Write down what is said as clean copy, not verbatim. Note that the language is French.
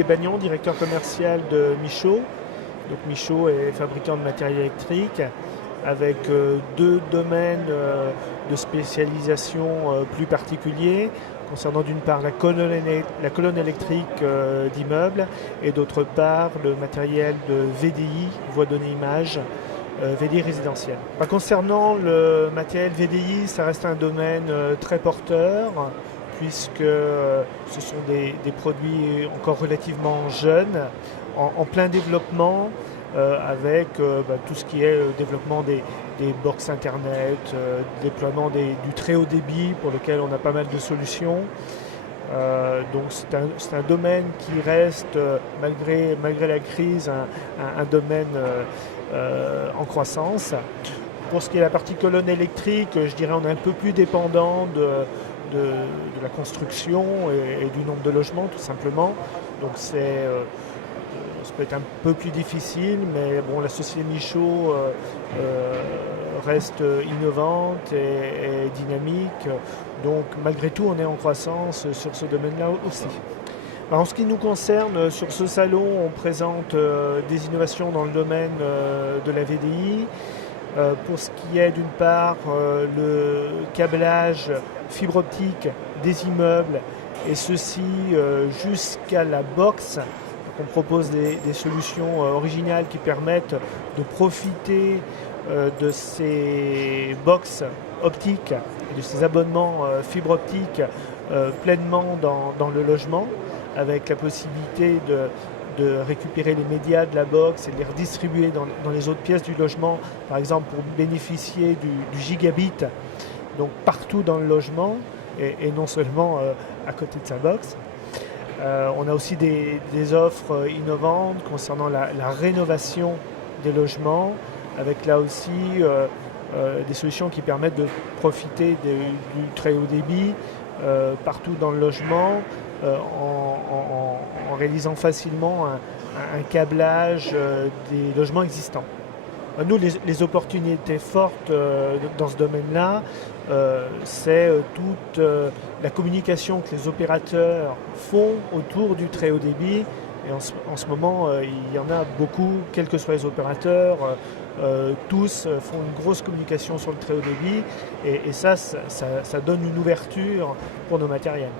Didier Bagnon, directeur commercial de Michaud. Donc Michaud est fabricant de matériel électrique avec deux domaines de spécialisation plus particuliers, concernant d'une part la colonne électrique d'immeubles et d'autre part le matériel de VDI, voie donnée image, VDI résidentiel. Concernant le matériel VDI, ça reste un domaine très porteur, puisque ce sont des produits encore relativement jeunes, en plein développement, avec tout ce qui est développement des box internet, déploiement du très haut débit pour lequel on a pas mal de solutions. Donc c'est un domaine qui reste, malgré la crise, un domaine en croissance. Pour ce qui est de la partie colonne électrique, je dirais on est un peu plus dépendant de la construction et du nombre de logements tout simplement. Donc ça peut être un peu plus difficile, mais bon, la société Michaud reste innovante et dynamique. Donc malgré tout, on est en croissance sur ce domaine-là aussi. En ce qui nous concerne, sur ce salon, on présente des innovations dans le domaine de la VDI. Pour ce qui est d'une part le câblage fibre optique des immeubles, et ceci jusqu'à la box. On propose des solutions originales qui permettent de profiter de ces box optiques et de ces abonnements fibre optique pleinement dans le logement, avec la possibilité de récupérer les médias de la box et de les redistribuer dans les autres pièces du logement, par exemple pour bénéficier du gigabit, donc partout dans le logement et non seulement à côté de sa box. On a aussi des offres innovantes concernant la rénovation des logements, avec là aussi des solutions qui permettent de profiter du très haut débit partout dans le logement, en réalisant facilement un câblage des logements existants. Nous, les opportunités fortes dans ce domaine-là, c'est toute la communication que les opérateurs font autour du très haut débit. Et en ce moment, il y en a beaucoup, quels que soient les opérateurs, tous font une grosse communication sur le très haut débit. Et ça donne une ouverture pour nos matériels.